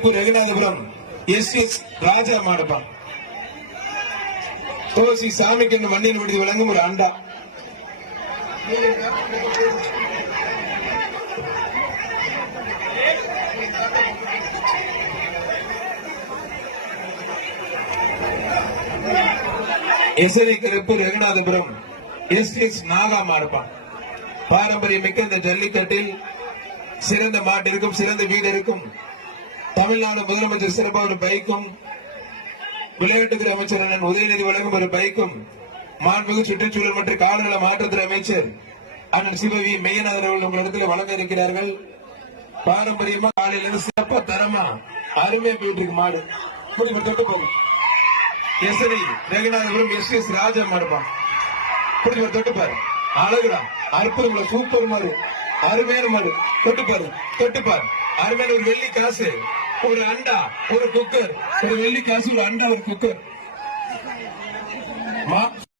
Raghunathapuram S S Raja மாடப்பா. கோசி சாமிக்கு என்று மண்ணில் விடுதி வழங்கும் ஒரு அண்டா. எஸ்எல்ஐ கருப்பு ரகுநாதபுரம் எஸ் எஸ் நாகா மாடப்பா. பாரம்பரியமிக்க இந்த ஜல்லிக்கட்டில் சிறந்த மாட்டிற்கும் சிறந்த வீடருக்கும் தமிழ்நாடு முதலமைச்சர் சிறப்பாக ஒரு பைக்கும் விளையாட்டுத்துறை அமைச்சர் அண்ணன் உதயநிதி வழங்கும் ஒரு பைக்கும் மாண்புமிகு சுற்றுச்சூழல் மற்றும் காலநில மாற்றத்துறை அமைச்சர் அண்ணன் சிவவி மெய்யநாதன் அவர்கள் உங்களிடத்தில் வழங்க இருக்கிறார்கள். பாரம்பரியமா காலையில இருந்து சிறப்பா தரமா அருமையா போயிட்டு இருக்கு மாடு. கொஞ்சம் தொட்டு போகும் SI Raghunathapuram S S Raja மாடுப்பான் கொஞ்சம் தொட்டு பாரு. அழகுடா. அற்புதம் சூப்பர் மாடு. அருமையான மாடு. தொட்டு பாரு. தொட்டு பாரு. அது அருமையான ஒரு வெள்ளி காசு ஒரு அண்டா ஒரு குக்கர். ஒரு வெள்ளி காசு ஒரு அண்டா ஒரு குக்கர்.